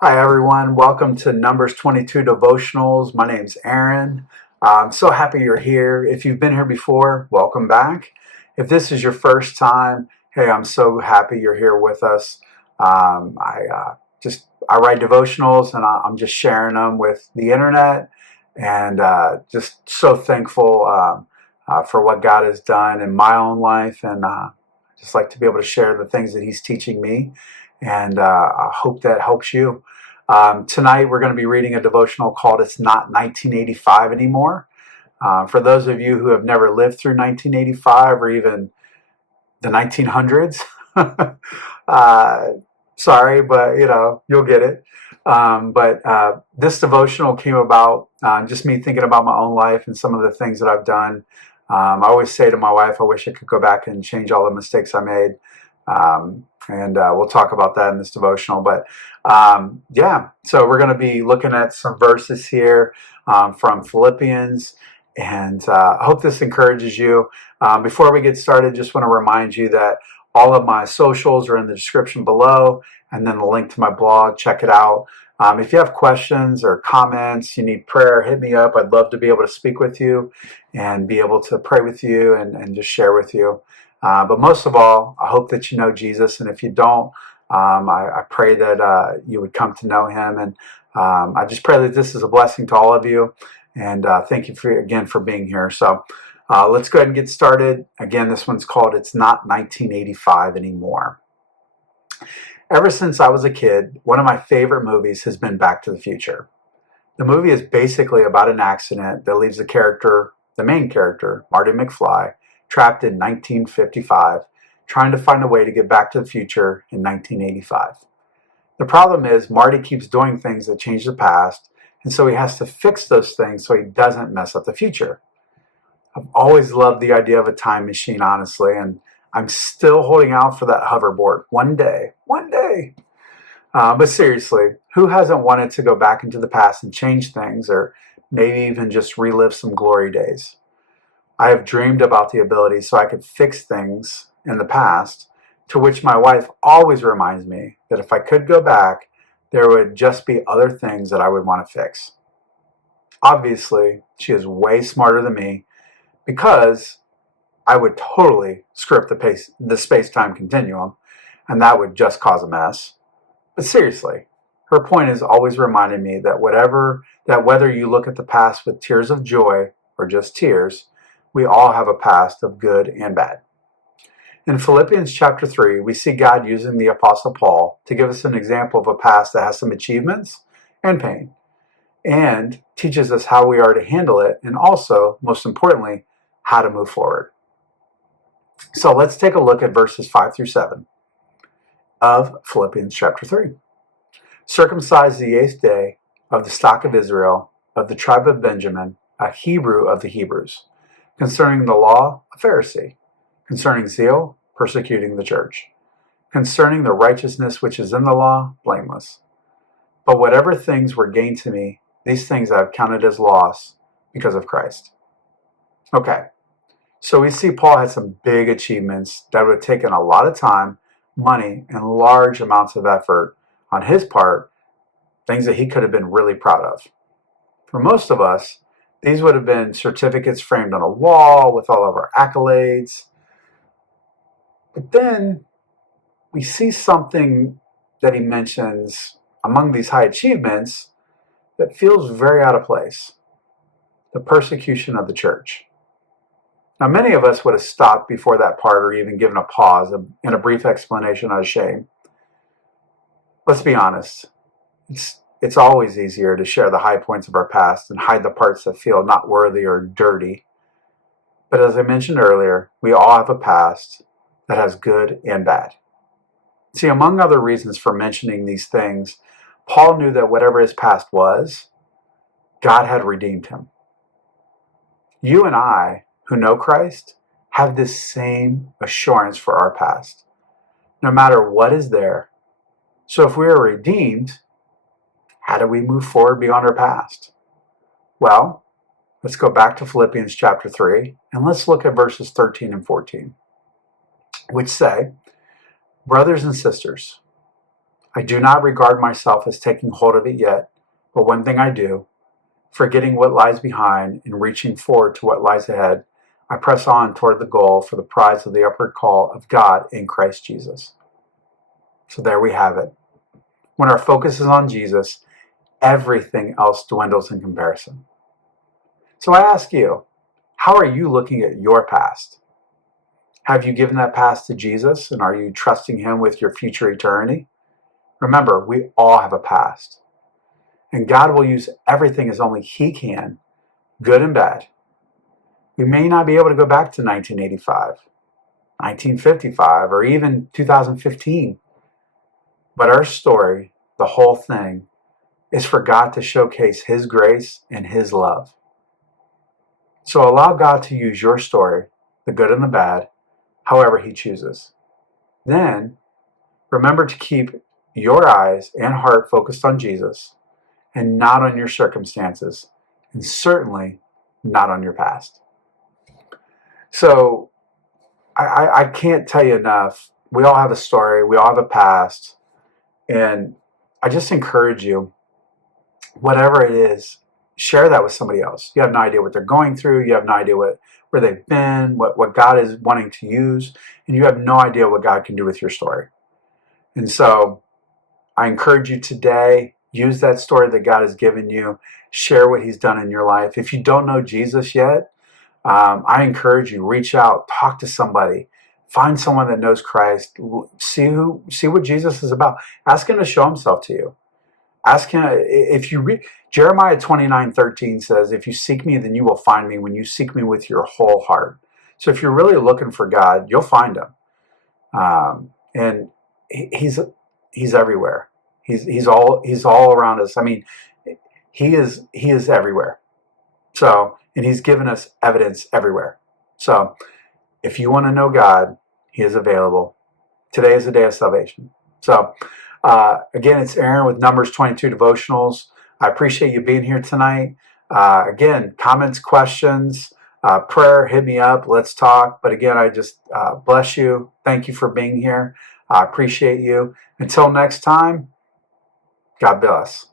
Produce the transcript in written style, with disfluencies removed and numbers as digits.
Hi, everyone. Welcome to Numbers 22 Devotionals. My name's Aaron. I'm so happy you're here. If you've been here before, welcome back. If this is your first time, hey, I'm so happy you're here with us. I write devotionals and I'm just sharing them with the internet, and just so thankful for what God has done in my own life, and just like to be able to share the things that He's teaching me, and I hope that helps you. Tonight we're going to be reading a devotional called "It's Not 1985 Anymore." For those of you who have never lived through 1985 or even the 1900s, uh, sorry, but you'll get it. But this devotional came about just me thinking about my own life and some of the things that I've done. I always say to my wife, I wish I could go back and change all the mistakes I made. And we'll talk about that in this devotional. But yeah, so we're going to be looking at some verses here from Philippians, and I hope this encourages you. Before we get started, just want to remind you that all of my socials are in the description below, and then the link to my blog. Check it out. If you have questions or comments, you need prayer, hit me up. I'd love to be able to speak with you and be able to pray with you and just share with you. But most of all, I hope that you know Jesus. And if you don't, I pray that you would come to know him. And I just pray that this is a blessing to all of you. And thank you again for being here. So let's go ahead and get started. Again, this one's called "It's Not 1985 Anymore." Ever since I was a kid, one of my favorite movies has been Back to the Future. The movie is basically about an accident that leaves the main character, Marty McFly, trapped in 1955, trying to find a way to get back to the future in 1985. The problem is Marty keeps doing things that change the past, and so he has to fix those things so he doesn't mess up the future. I've always loved the idea of a time machine, honestly, and I'm still holding out for that hoverboard. One day, one day. But seriously, who hasn't wanted to go back into the past and change things, or maybe even just relive some glory days? I have dreamed about the ability so I could fix things in the past, to which my wife always reminds me that if I could go back, there would just be other things that I would want to fix. Obviously, she is way smarter than me, because I would totally script the space-time continuum, and that would just cause a mess. But seriously, her point is always reminding me that whether you look at the past with tears of joy or just tears, we all have a past of good and bad. In Philippians chapter 3, we see God using the Apostle Paul to give us an example of a past that has some achievements and pain, and teaches us how we are to handle it, and also, most importantly, how to move forward. So let's take a look at verses 5 through 7 of Philippians chapter 3. Circumcised the 8th day, of the stock of Israel, of the tribe of Benjamin, a Hebrew of the Hebrews. Concerning the law, a Pharisee. Concerning zeal, persecuting the church. Concerning the righteousness which is in the law, blameless. But whatever things were gained to me, these things I have counted as loss because of Christ. Okay, so we see Paul had some big achievements that would have taken a lot of time, money, and large amounts of effort on his part, things that he could have been really proud of. For most of us, these would have been certificates framed on a wall with all of our accolades. But then we see something that he mentions among these high achievements that feels very out of place: the persecution of the church. Now, many of us would have stopped before that part or even given a pause and a brief explanation on shame. Let's be honest. It's always easier to share the high points of our past and hide the parts that feel not worthy or dirty. But as I mentioned earlier, we all have a past that has good and bad. See, among other reasons for mentioning these things, Paul knew that whatever his past was, God had redeemed him. You and I, who know Christ, have this same assurance for our past, no matter what is there. So if we are redeemed, how do we move forward beyond our past? Well, let's go back to Philippians chapter 3, and let's look at verses 13 and 14, which say, "Brothers and sisters, I do not regard myself as taking hold of it yet, but one thing I do, forgetting what lies behind and reaching forward to what lies ahead, I press on toward the goal for the prize of the upward call of God in Christ Jesus. So there we have it. When our focus is on Jesus, everything else dwindles in comparison. So I ask you, how are you looking at your past? Have you given that past to Jesus, and are you trusting him with your future eternity? Remember, we all have a past, and God will use everything as only he can, good and bad. We may not be able to go back to 1985, 1955, or even 2015, but our story, the whole thing, is for God to showcase his grace and his love. So allow God to use your story, the good and the bad, however he chooses. Then remember to keep your eyes and heart focused on Jesus and not on your circumstances, and certainly not on your past. So I can't tell you enough. We all have a story, we all have a past, and I just encourage you, whatever it is, share that with somebody else. You have no idea what they're going through. You have no idea where they've been, what God is wanting to use, and you have no idea what God can do with your story. And so I encourage you today, use that story that God has given you, share what he's done in your life. If you don't know Jesus yet, I encourage you, reach out, talk to somebody, find someone that knows Christ, see what Jesus is about. Ask him to show himself to you. Ask him, if you read, Jeremiah 29:13 says, if you seek me, then you will find me when you seek me with your whole heart. So if you're really looking for God, you'll find him. And he's everywhere. He's all around us. I mean, he is everywhere. So, and he's given us evidence everywhere. So if you want to know God, he is available. Today is the day of salvation. So again, it's Aaron with Numbers 22 Devotionals. I appreciate you being here tonight. Again, comments, questions, prayer, hit me up. Let's talk. But again, I just bless you. Thank you for being here. I appreciate you. Until next time, God bless.